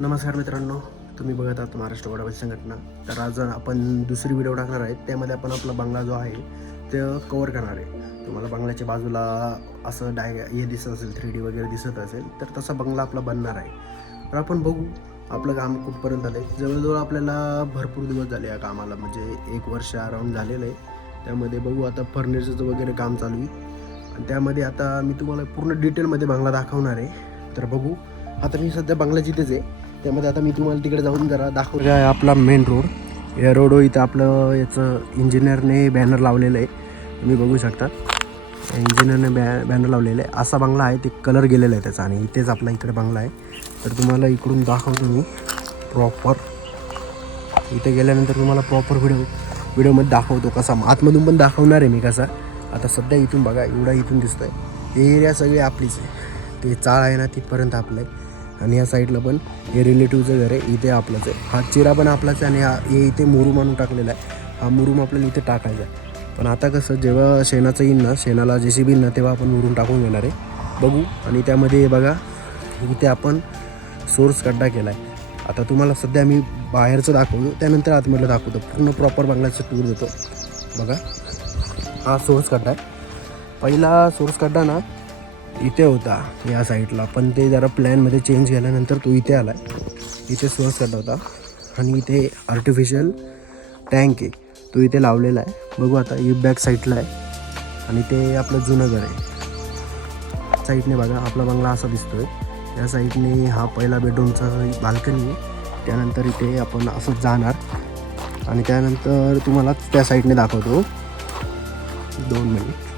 नमस्कार मित्रांनो तुम्ही बघत आहात महाराष्ट्र वडापाची संघटना. तर आज आपण दुसरी व्हिडिओ टाकणार आहे. त्यामध्ये आपण आपला बंगला जो आहे ते कवर करणार आहे. तुम्हाला बंगल्याच्या बाजूला असं डाय हे दिसत असेल थ्री डी वगैरे दिसत असेल तर तसा बंगला आपला बनणार आहे. तर आपण बघू आपलं काम कुठपर्यंत आलं आहे जवळजवळ आपल्याला भरपूर दिवस झाले या कामाला. म्हणजे एक वर्ष अराऊंड झालेलं आहे. त्यामध्ये बघू आता फर्निचरचं वगैरे काम चालू आहे. आणि त्यामध्ये आता मी तुम्हाला पूर्ण डिटेलमध्ये बंगला दाखवणार आहे. तर बघू आता मी सध्या बंगल्याची इथेच आहे. त्यामध्ये आता मी तुम्हाला तिकडे जाऊन जरा दाखवतो. आहे आपला मेन रोड या रोड इथं आपलं याचं इंजिनियरने बॅनर लावलेलं आहे. तुम्ही बघू शकता. इंजिनियरने बॅ बॅनर लावलेलं आहे. असा बंगला आहे ते कलर गेलेला आहे त्याचा आणि इथेच आपला इकडे बंगला आहे. तर तुम्हाला इकडून दाखवतो मी प्रॉपर इथे गेल्यानंतर तुम्हाला प्रॉपर व्हिडिओ व्हिडिओमध्ये दाखवतो कसा. आतमधून पण दाखवणार आहे मी कसा. आता सध्या इथून बघा एवढा इथून दिसतो आहे एरिया सगळी आपलीच आहे. ते चाळ आहे ना तिथपर्यंत आपलं आहे. आणि या साईडला पण हे रिलेटिव्हचं घर आहे इथे आपलंच आहे. हा चिरा पण आपलाच आहे आणि हा हे इथे मुरूम आणून टाकलेला आहे. हा मुरूम आपल्याला इथे टाकायचा आहे. पण आता कसं जेव्हा शेणाचं येईल ना शेणाला जे सी बी ना तेव्हा आपण मुरूम टाकून घेणार आहे. बघू. आणि त्यामध्ये बघा इथे आपण सोर्स खड्डा केला आहे आता तुम्हाला सध्या मी बाहेरचं दाखवतो त्यानंतर आतमधलं दाखवतो. पूर्ण प्रॉपर बंगल्याचं टूर देतो. बघा. हा सोर्स खड्डा आहे. पहिला सोर्स खड्डा ना इथे होता या साईडला. पण ते जरा प्लॅनमध्ये चेंज केल्यानंतर तो इथे आला आहे इथे सोर्स करत होता. आणि इथे आर्टिफिशियल टँक आहे. तो इथे लावलेला आहे. बघू आता ही बॅक साईडला आहे. आणि ते आपलं जुनं घर आहे. साईडने बघा आपला बंगला असा दिसतो आहे या साईडने हा पहिला बेडरूमचा बाल्कनी आहे. त्यानंतर इथे आपण असं जाणार. आणि त्यानंतर तुम्हाला त्या साईडने दाखवतो. दोन मिनिट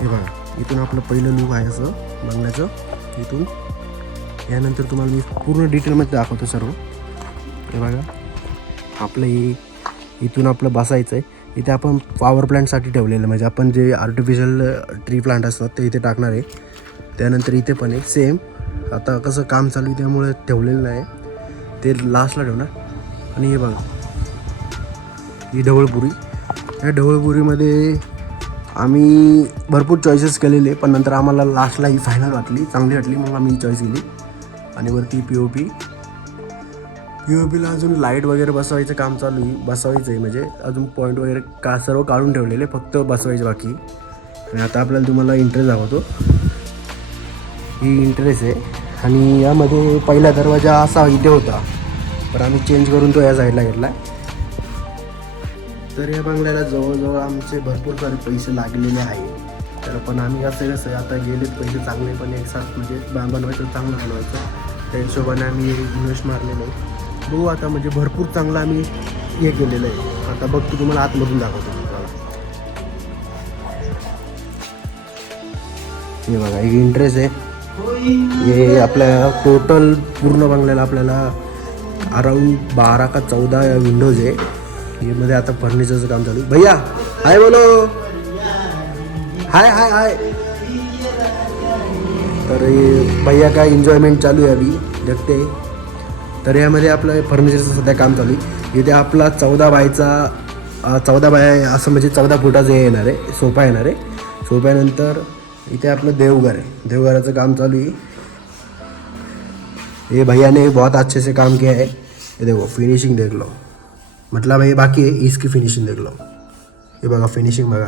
हे बघा इथून आपलं पहिलं लूक आहे असं बंगल्याचं. इथून. यानंतर तुम्हाला मी पूर्ण डिटेलमध्ये दाखवतो सर्व. हे बघा. आपलं हे इथून आपलं बसायचं आहे इथे आपण पॉवर प्लांटसाठी ठेवलेलं म्हणजे आपण जे आर्टिफिशियल ट्री प्लांट असतात ते इथे टाकणार आहे. त्यानंतर इथे पण आहे सेम आता कसं काम चालू आहे त्यामुळे ठेवलेलं नाही. ते लास्टला ठेवणार. आणि हे बघा. ही ढवळपुरी. या ढवळपुरीमध्ये आम्ही भरपूर चॉईसेस केलेले पण नंतर आम्हाला लास्टला ही फायनल वाटली. चांगली वाटली मग आम्ही चॉईस केली. आणि वरती P O P P O पीला अजून लाइट वगैरे बसवायचं काम चालू आहे. बसवायचं आहे म्हणजे अजून पॉईंट वगैरे का सर्व काढून ठेवलेले फक्त बसवायचे बाकी. आणि आता आपल्याला तुम्हाला इंटरेस्ट दाखवतो. ही इंटरेस्ट आहे. आणि यामध्ये पहिला दरवाजा असा इथे होता. पण आम्ही चेंज करून तो या साईडला घेतला. तर या बंगल्याला जवळजवळ आमचे भरपूर सारे पैसे लागलेले आहे तर पण आम्ही असं कसं आता गेलेत पैसे चांगले पण एक साथ म्हणजे बनवायचं चांगलं बनवायचं. त्या हिशोबाने आम्ही इन्व्हेस्ट मारलेलं आहे. बघू आता म्हणजे भरपूर चांगलं आम्ही हे केलेलं आहे. आता बघतो तुम्हाला आतमधून दाखवतो हे बघा एक इंटरेस्ट आहे. हे आपल्या टोटल पूर्ण बंगल्याला आपल्याला अराऊंड बारा का चौदा विंडोज आहे. यामध्ये आता फर्निचरचं काम चालू आहे. भैया हाय बोलो. हाय हाय हाय. तर भैया काय एन्जॉयमेंट चालू आहे अभी देखते. तर यामध्ये आपलं फर्निचरचं सध्या काम चालू आहे. इथे आपला चौदा बायचा चौदा बाय असं म्हणजे चौदा फुटाचं हे येणार आहे सोफा येणार आहे. सोफ्यानंतर इथे आपलं देवघर आहे. देवघराचं काम चालू आहे. ये भैया ने बहुत अच्छे से काम किया है. ये देखो फिनिशिंग देख लो. मतलब हे बाकी आहे इसकी फिनिशिंग देख लो. हे बघा फिनिशिंग बघा.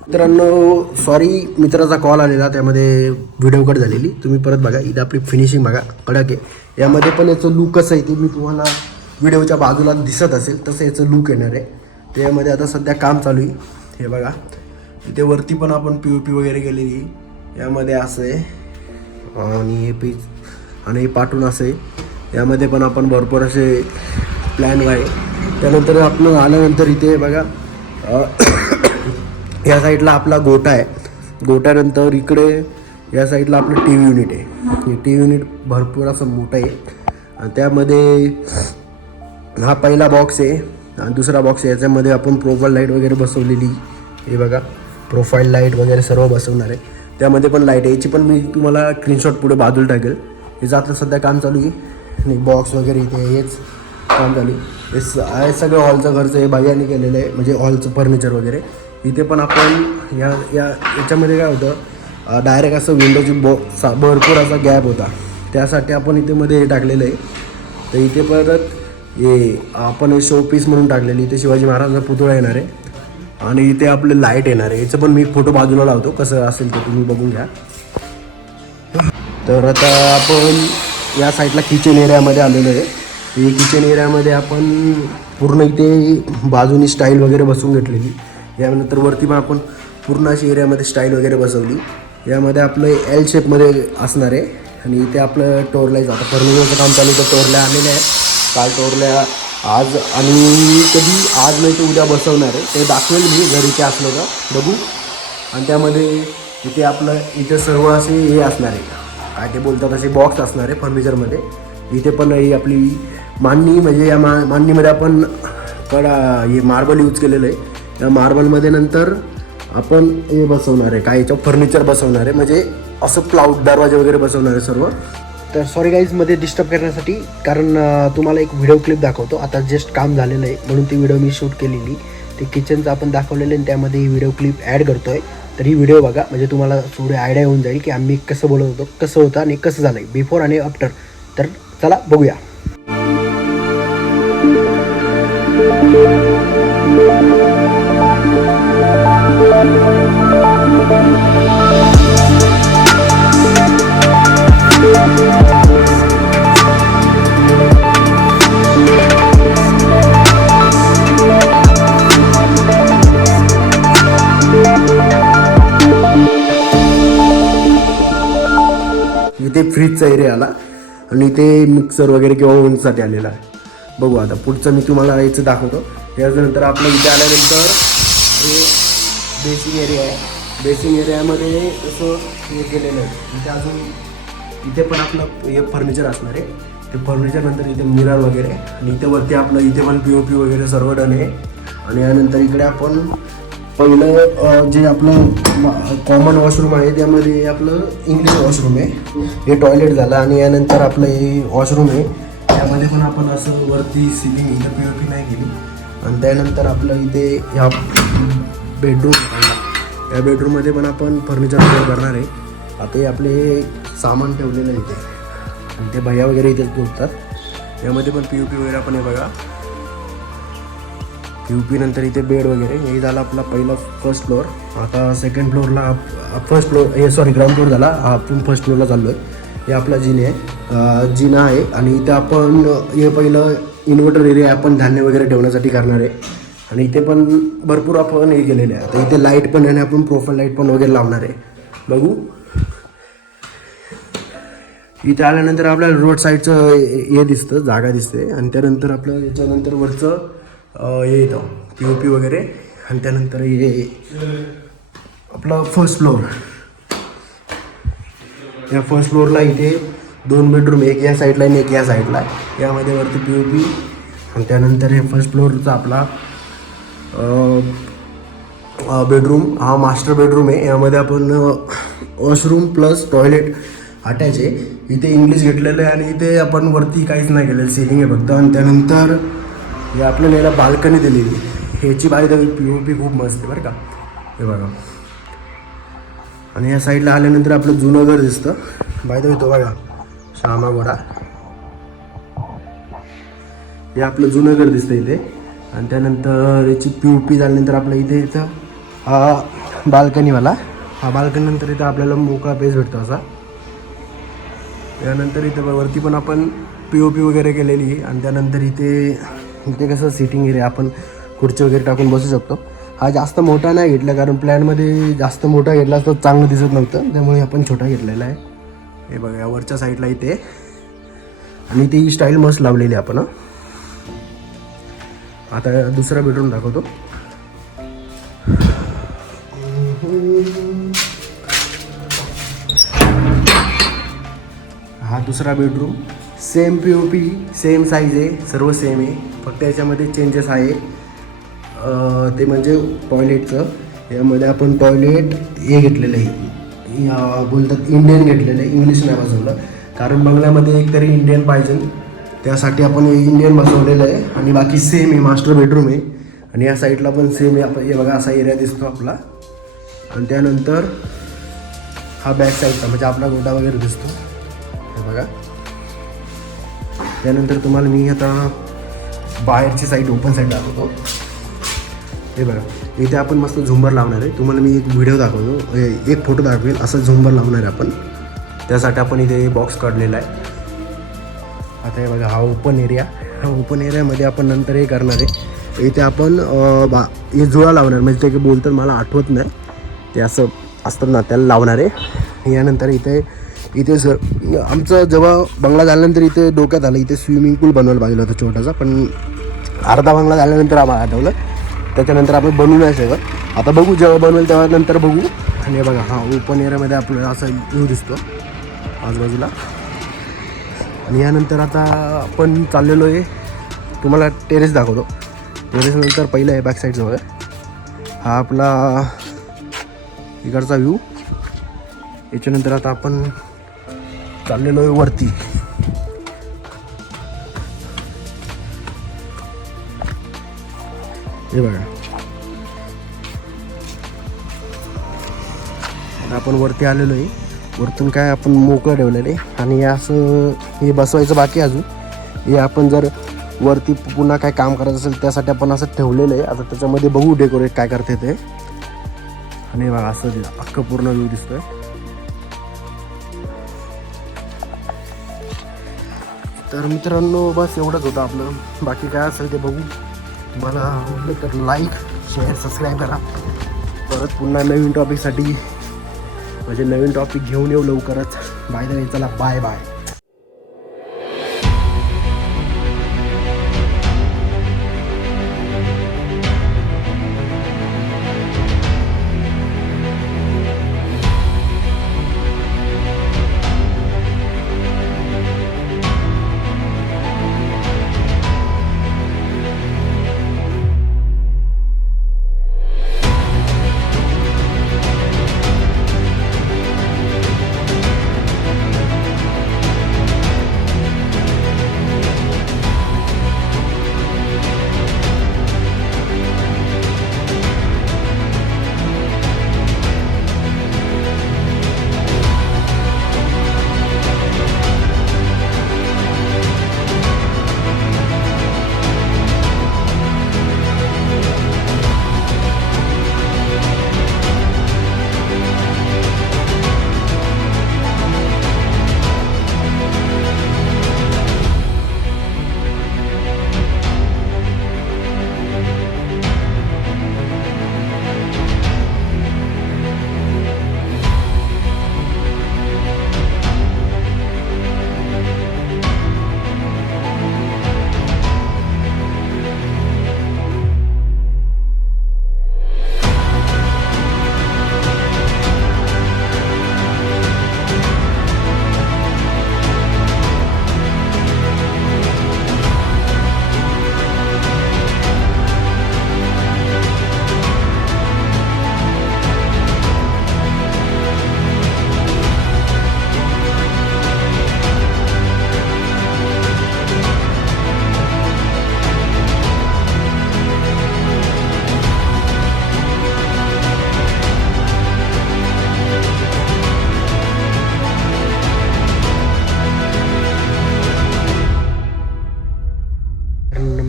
मित्रांनो सॉरी मित्राचा कॉल आलेला त्यामध्ये व्हिडिओ कट झालेली. तुम्ही परत बघा इथं आपली फिनिशिंग बघा कडक आहे. यामध्ये पण याचं लूक कसं आहे ते मी तुम्हाला व्हिडिओच्या बाजूला दिसत असेल तसं याचं लूक येणार आहे. त्यामध्ये आता सध्या काम चालू आहे. हे बघा इथे वरती पण आपण पी ओ पी वगैरे केलेली यामध्ये असं आहे. आणि हे पीच आणि हे पाठून असं आहे. यामध्ये पण आपण भरपूर असे प्लॅन आहे त्यानंतर आपण आल्यानंतर इथे बघा या साईडला आपला गोटा आहे. गोट्यानंतर इकडे या साईडला आपलं टी व्ही युनिट आहे. हे टी व्ही युनिट भरपूर असं मोठं आहे. आणि त्यामध्ये हा पहिला बॉक्स आहे आणि दुसरा बॉक्स आहे. याच्यामध्ये आपण प्रोफाईल लाइट वगैरे बसवलेली हे बघा प्रोफाईल लाइट वगैरे सर्व बसवणार आहे. त्यामध्ये पण लाइट आहे. याची पण मी तुम्हाला स्क्रीनशॉट पुढे बाजूला टाकेल. हे जातं सध्या काम चालू आहे आणि बॉक्स वगैरे इथे हेच. काम चालू आहे हे स- आहे सगळं हॉलचं खर्च हे बाह्याने केलेलं आहे. म्हणजे हॉलचं फर्निचर वगैरे. इथे पण आपण या या याच्यामध्ये काय होतं डायरेक्ट असं विंडोची बो सा भरपूर असा गॅप होता. त्यासाठी आपण इथे मध्ये हे टाकलेलं आहे. तर इथे परत हे आपण शो पीस म्हणून टाकलेली. इथे शिवाजी महाराजांचा पुतळा येणार आहे. आणि इथे आपले लाइट येणार आहे. याचं पण मी फोटो बाजूला लावतो. कसं असेल ते तुम्ही बघून घ्या. तर आता आपण या साईडला किचन एरियामध्ये आलेलो आहे. ही किचन एरियामध्ये आपण पूर्ण इथे बाजूनी स्टाईल वगैरे बसवून घेतलेली. यानंतर वरती पण आपण पूर्ण अशी एरियामध्ये स्टाईल वगैरे बसवली. यामध्ये आपलं एल शेपमध्ये असणार आहे. आणि इथे आपलं टोरला जातं फर्निचरचं काम चालू तर टोरल्या आलेल्या आहेत काल टोरल्या आज आणि कधी आज नाही तर उद्या बसवणार आहे. ते दाखवेल मी घरी इथे असलं का बघू. आणि त्यामध्ये इथे आपलं इथे सर्व असे हे असणार आहे. काय ते बोलतात असे बॉक्स असणार आहे फर्निचरमध्ये इथे पण ही आपली मांडणी म्हणजे या मा मांडणीमध्ये आपण कडा हे मार्बल यूज केलेलं आहे. या मार्बलमध्ये नंतर आपण हे बसवणार आहे काय याच्यावर फर्निचर बसवणार आहे. म्हणजे असं प्लाउड दरवाजे वगैरे बसवणार आहे सर्व. तर सॉरी गाईजमध्ये डिस्टर्ब करण्यासाठी कारण तुम्हाला एक व्हिडिओ क्लिप दाखवतो. आता जस्ट काम झालेलं आहे म्हणून ती व्हिडिओ मी शूट केलेली. ते किचनचं आपण दाखवलेलं आहे आणि त्यामध्ये ही व्हिडिओ क्लिप ॲड करतो आहे तर ही व्हिडिओ बघा म्हणजे तुम्हाला थोडी आयडिया येऊन जाईल की आम्ही कसं बोलत होतो कसं होतं आणि कसं झालं आहे बिफोर आणि आफ्टर तर चला बघूया. इथे फ्रीजचा एरिया आला. आणि इथे मिक्सर वगैरे किंवा ओव्हनसाठी आलेला आहे. बघू आता पुढचं मी तुम्हाला याचं दाखवतो. त्याच्यानंतर आपलं इथे आल्यानंतर हे बेसिंग एरिया आहे. बेसिंग एरियामध्ये असं हे केलेलं आहे. इथे अजून इथे पण आपलं हे फर्निचर असणार आहे. ते फर्निचर नंतर इथे मिरर वगैरे आणि इथे वरती आपलं इथे पण पी ओ पी वगैरे सर्व डन आहे. आणि यानंतर इकडे आपण पहिलं जे आपलं कॉमन वॉशरूम आहे त्यामध्ये आपलं इंग्लिश वॉशरूम आहे. हे टॉयलेट झालं आणि यानंतर आपलं हे वॉशरूम आहे. त्यामध्ये पण आपण असं वरती सिलिंग इथं पी ओ पी नाही केली. आणि त्यानंतर आपलं इथे ह्या बेडरूम या बेडरूममध्ये पण आपण फर्निचर वगैरे करणार आहे. आता हे आपले सामान ठेवलेलं आहे इथे. आणि ते भैया वगैरे इथेच झोपतात यामध्ये पण पी ओ पी वगैरे आपण हे बघा. यू पी नंतर इथे बेड वगैरे हे झाला आपला पहिला फर्स्ट फ्लोअर आता सेकंड फ्लोअरला फर्स्ट फ्लोअर हे सॉरी ग्राउंड फ्लोअर झाला. आपण फर्स्ट फ्लोअरला चाललो आहे हे आपला जिने आहे. जिना आहे. आणि इथे आपण हे पहिलं इन्व्हर्टर एरिया आपण धान्य वगैरे ठेवण्यासाठी करणार आहे. आणि इथे पण भरपूर आपण हे केलेलं आहे. आता इथे लाइट पण आणि आपण प्रोफाईल लाइट पण वगैरे लावणार आहे. बघू. इथे आल्यानंतर आपल्याला रोड साईडचं हे दिसतं जागा दिसते. आणि त्यानंतर आपलं याच्यानंतर वरचं हे येतं पी ओ पी वगैरे. आणि त्यानंतर हे आपलं फर्स्ट फ्लोअर या फर्स्ट फ्लोअरला इथे दोन बेडरूम एक या साईडला आणि एक या साईडला यामध्ये वरती पी ओ पी आणि त्यानंतर हे फर्स्ट फ्लोअरचा आपला बेडरूम हा मास्टर बेडरूम आहे. यामध्ये आपण वॉशरूम प्लस टॉयलेट अटॅच आहे. इथे इंग्लिश घेतलेलं आहे आणि इथे आपण वरती काहीच नाही केलेलं सिलिंग आहे फक्त. आणि त्यानंतर हे आपल्याला याला बाल्कनी दिलेली ह्याची by the way P O P खूप मस्त आहे बरं का. हे बघा. आणि या साईडला आल्यानंतर आपलं जुनं घर दिसतं. बाय दवी तो बघा. श्यामागोडा हे आपलं जुनं घर दिसतं इथे. आणि त्यानंतर याची पी ओ पी झाल्यानंतर आपलं इथे इथं हा बाल्कनीवाला. हा बाल्कनीनंतर इथं आपल्याला मोकळा पेस भेटतो असा. त्यानंतर इथे वरती पण आपण पी ओ पी वगैरे केलेली आणि त्यानंतर इथे इथे कसं सिटिंग एरिया आपण खुर्ची वगैरे टाकून बसू शकतो. हा जास्त मोठा नाही घेतला कारण प्लॅनमध्ये जास्त मोठा घेतला असता चांगलं दिसत नव्हतं. त्यामुळे आपण छोटा घेतलेला आहे. हे बघा वरच्या साईडला इथे. आणि ती स्टाईल मस्त लावलेली आहे आपण आता दुसरा बेडरूम दाखवतो. हा दुसरा bedroom same P O P same size आहे सर्व सेम आहे. फक्त याच्यामध्ये चेंजेस आहे. ते म्हणजे टॉयलेटचं यामध्ये आपण टॉयलेट हे घेतलेलं आहे. या बोलतात इंडियन घेतलेलं आहे इंग्लिश नाही बसवलं. कारण बंगल्यामध्ये एक तरी इंडियन पाहिजे. त्यासाठी आपण हे इंडियन बसवलेलं आहे. आणि बाकी सेम आहे मास्टर बेडरूम आहे. आणि या साईडला पण सेम आहे. आपण हे बघा असा एरिया दिसतो आपला. आणि त्यानंतर हा बॅक साईडचा म्हणजे आपला गोटा वगैरे दिसतो. हे बघा. त्यानंतर तुम्हाला मी आता बाहेरची साईड ओपन साईड दाखवतो. हे बघा इथे आपण मस्त झुंबर लावणार आहे. तुम्हाला मी एक व्हिडिओ दाखवतो. एक फोटो दाखवेल असं झुंबर लावणार आहे आपण. त्यासाठी आपण इथे बॉक्स काढलेला आहे. आता हे बघा हा ओपन एरिया हा ओपन एरियामध्ये आपण नंतर हे करणार आहे. इथे आपण बा हे जुळा लावणार. म्हणजे ते काही बोलतात मला आठवत नाही. ते असं असतात ना त्याला लावणार आहे. यानंतर इथे इथे सर आमचं जेव्हा बंगला झाल्यानंतर इथे डोक्यात आलं इथे स्विमिंग पूल बनवायला पाहिजे होता छोटासा पण अर्धा बंगला झाल्यानंतर आम्हाला आठवलं. त्याच्यानंतर आपण बनवू नाही शकत आता बघू जेव्हा बनवेल तेव्हा नंतर बघू. आणि बघा हा ओपन एरियामध्ये आपल्याला असा व्ह्यू दिसतो. आजूबाजूला. आणि यानंतर आता आपण चाललेलो आहे तुम्हाला टेरेस दाखवतो. टेरेसनंतर पहिलं आहे बॅक साईडजवळ हा आपला इकडचा व्ह्यू याच्यानंतर आता आपण चाललेलो आहे वरती. हे बघा. आपण वरती आलेलो आहे. वरतून काय आपण मोकळं ठेवलेलं आहे. आणि असं हे बसवायचं बाकी अजून. हे आपण जर वरती पुन्हा काय काम करायचं असेल त्यासाठी आपण असं ठेवलेलं आहे. आता त्याच्यामध्ये बघू डेकोरेट काय करते ते. आणि बघा असं ते अख्खं पूर्ण व्ह्यू दिसतोय. तर मित्रांनो बस एवढंच होतं आपलं. बाकी काय असेल ते बघू. तुम्हाला आवडलं तर लाईक शेअर सबस्क्राईब करा. परत पुन्हा नवीन टॉपिकसाठी म्हणजे नवीन टॉपिक घेऊन येऊ लवकरच. बाय द चला बाय बाय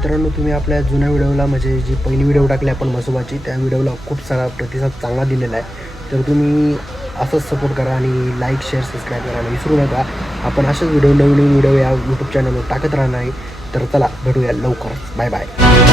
मित्रांनो तुम्ही आपल्या जुन्या व्हिडिओला म्हणजे जी पहिली व्हिडिओ टाकली आपण म्हसोबाची त्या व्हिडिओला खूप सारा प्रतिसाद चांगला दिलेला आहे. तर तुम्ही असंच सपोर्ट करा आणि लाईक शेअर सबस्क्राईब आणि विसरू नका. आपण असेच व्हिडिओ नवीन नवीन व्हिडिओ या यूट्यूब चॅनलवर टाकत राहणार आहे. तर चला भेटूया लवकरच. Bye bye